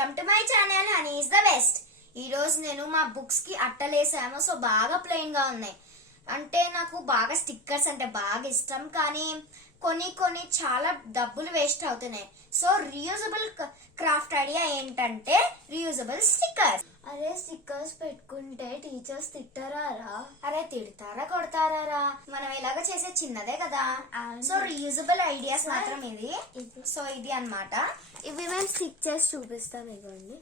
Welcome to my channel honey is the best. ఈరోజు నేను మా బుక్స్కి అట్టలేసాము సో బాగా ప్లెయిన్గా ఉన్నాయి. అంటే నాకు బాగా స్టిక్కర్స్ అంటే బాగా ఇష్టం కానీ కొన్ని కొన్ని చాలా డబ్బులు వేస్ట్ అవుతున్నాయి. సో రీయూజబుల్ క్రాఫ్ట్ ఐడియా ఏంటంటే రీయూజబుల్ స్టిక్కర్స్ అరే స్టిక్కర్స్ పెట్టుకుంటే టీచర్స్ తిట్టరా రా అరే తిడతారా కొడతారా రా మనం ఎలాగ చేసే చిన్నదే కదా. సో రీయూజబుల్ ఐడియాస్ మాత్రం ఇది. సో ఇది అన్నమాట. ఇవి మేము స్టిక్ చేసి చూపిస్తాం ఇవ్వండి.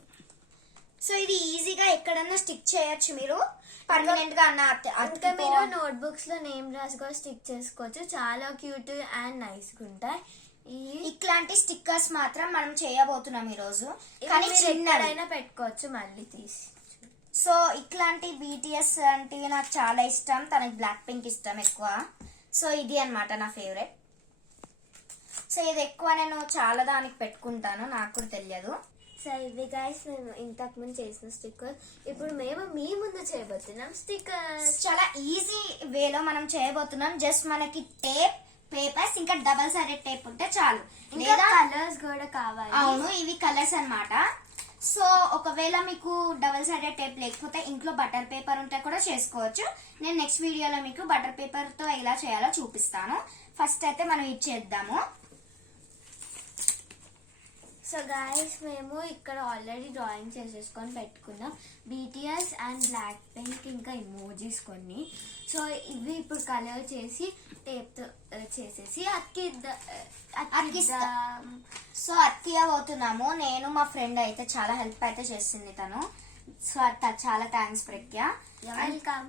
సో ఇది ఈజీగా ఎక్కడన్నా స్టిక్ చేయొచ్చు మీరు. పర్మనెంట్గా అన్న అత- ఇంకా అతుక్కుపో- మీరు నోట్ బుక్స్లో నేమ్ రాసి కూడా స్టిక్ చేసుకోవచ్చు. చాలా క్యూట్ అండ్ నైస్గా ఉంటాయి. ఇట్లాంటి స్టిక్కర్స్ మాత్రం మనం చేయబోతున్నాం ఈ రోజు ఇవి కానీ ఎక్కడైనా పెట్టుకోవచ్చు మళ్ళీ తీసి సో ఇట్లాంటి బీటీఎస్ అంటే నాకు చాలా ఇష్టం. తనకి బ్లాక్ పింక్ ఇష్టం ఎక్కువ. సో ఇది అన్నమాట నా ఫేవరెట్ సో ఇది ఎక్కువ నేను చాలా దానికి పెట్టుకుంటాను. నాకు కూడా తెలియదు. సో ఇవి గైస్ మేము ఇంతకు ముందు చేసిన స్టిక్కర్. ఇప్పుడు మేము మీ ముందు చేయబోతున్నాం స్టిక్కర్స్. చాలా ఈజీ వేలో మనం చేయబోతున్నాం. జస్ట్ మనకి టేప్ పేపర్స్ ఇంకా డబల్ సైడెడ్ టేప్ ఉంటే చాలు. ఇంకా లేదా కలర్స్ కూడా కావాలి. అవును ఇవి కలర్స్ అన్నమాట. సో ఒకవేళ మీకు డబల్ సైడెడ్ టేప్ లేకపోతే ఇంట్లో బటర్ పేపర్ ఉంటే కూడా చేసుకోవచ్చు. నేను నెక్స్ట్ వీడియోలో మీకు బటర్ పేపర్తో ఎలా చేయాలో చూపిస్తాను. ఫస్ట్ అయితే మనం ఇది చేద్దాము. సో గాయస్ మేము ఇక్కడ ఆల్రెడీ డ్రాయింగ్ చేసేసుకొని పెట్టుకున్నాం. బీటీఎస్ అండ్ బ్లాక్ పింక్ ఇంకా ఇమోజీస్ కొన్ని. సో ఇవి ఇప్పుడు కలర్ చేసి టేప్ చేసేసి అతికిద్దా అతికిస్తా. సో అత్తియా పోతున్నాము. నేను మా ఫ్రెండ్ అయితే చాలా హెల్ప్ అయితే చేసింది తను. సో చాలా థ్యాంక్స్ ప్రజ్ఞ. వెల్కమ్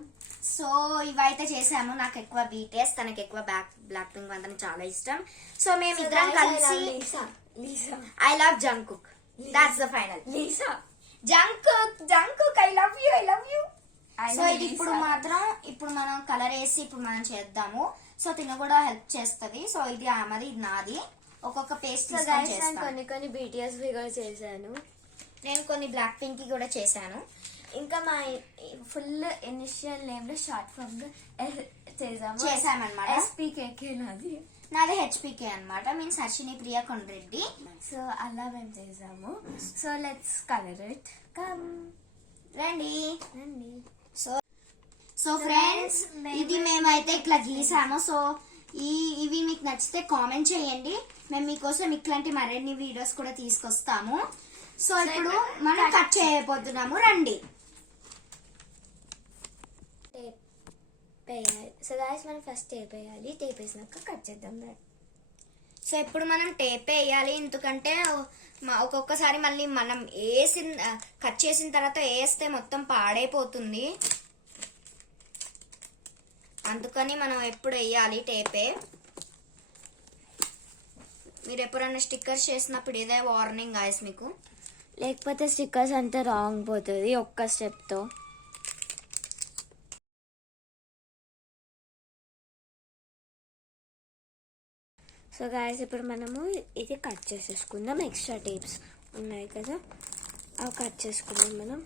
సో ఇవైతే చేసాము. నాకు ఎక్కువ బీటీఎస్ తనకి ఎక్కువ బ్లాక్ బ్లాక్ పింక్ అంటే చాలా ఇష్టం. సో మేము ఇద్దరం కలిసి Lisa Lisa I love Jungkook that's the final Lisa Jungkook Jungkook I love you I love you so ఇది. ఇప్పుడు మాత్రం ఇప్పుడు మనం కలర్ వేసి ఇప్పుడు మనం చేద్దాము. సో తిన కూడా హెల్ప్ చేస్తది. సో ఇది ఆమెది ఇది నాది. ఒక్కొక్క పేస్ట్ కొన్ని కొన్ని బీటీఎస్ కూడా చేశాను. నేను కొన్ని బ్లాక్ పింక్ కూడా చేశాను. ఇంకా మా ఫుల్ ఇనిషియల్ నేమ్లో షార్ట్ ఫామ్లో చేసాము. చేశామన్నమాట. ఎస్పీకేకే నాది నాది హెచ్పికే అన్నమాట. మీన్స్ హర్షిని ప్రియ కొండ్రెడ్డి. సో అలా మేము చేసాము. So let's colour it come రండి. రండి. సో సో ఫ్రెండ్స్ ఇది మేమైతే ఇట్లా గీసాము. సో ఈ ఇవి మీకు నచ్చితే కామెంట్ చేయండి. మేము మీకోసం ఇట్లాంటి మరిన్ని వీడియోస్ కూడా తీసుకొస్తాము. సో ఇప్పుడు మనం కట్ చేయబోతున్నాము. రండి టేప్ వేయాలి సో గాయస్ మనం ఫస్ట్ టేప్ వేయాలి. టేప్ వేసినాక కట్ చేద్దాం రండి సో ఇప్పుడు మనం టేప్ వేయాలి. ఎందుకంటే ఒక్కొక్కసారి మళ్ళీ మనం వేసిన కట్ చేసిన తర్వాత వేస్తే మొత్తం పాడైపోతుంది. అందుకని మనం ఎప్పుడు వేయాలి టేపే మీరు ఎప్పుడైనా స్టిక్కర్స్ చేసినప్పుడు ఇదే వార్నింగ్ గాయస్ మీకు? లేకపోతే స్టిక్కర్స్ అంతా రాంగ్ పోతుంది ఒక్క స్టెప్తో సో గాయస్ ఇప్పుడు మనము ఇది కట్ చేసేసుకుందాం. ఎక్స్ట్రా టేప్స్ ఉన్నాయి కదా. అవి కట్ చేసుకుందాం మనం.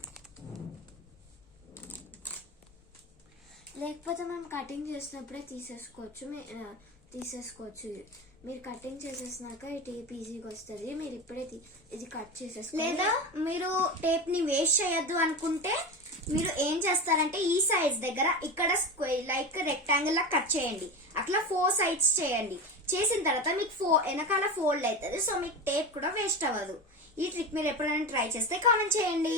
లేకపోతే మనం కటింగ్ చేసినప్పుడే తీసేసుకోవచ్చు. తీసేసుకోవచ్చు. మీరు కటింగ్ చేసేసినాక ఈ టేప్ ఈజీగా వస్తుంది. మీరు ఇప్పుడే ఇది కట్ చేసేసుకో లేదా మీరు టేప్ని వేస్ట్ చేయొద్దు అనుకుంటే మీరు ఏం చేస్తారంటే ఈ సైజ్ దగ్గర ఇక్కడ లైక్ రెక్టాంగిల్ లా కట్ చేయండి. అట్లా ఫోర్ సైడ్స్ చేయండి. చేసిన తర్వాత మీకు ఫో వెనకాల ఫోల్డ్ అవుతుంది. సో మీకు టేప్ కూడా వేస్ట్ అవ్వదు. ఈ ట్రిక్ మీరు ఎప్పుడైనా ట్రై చేస్తే కామెంట్ చేయండి.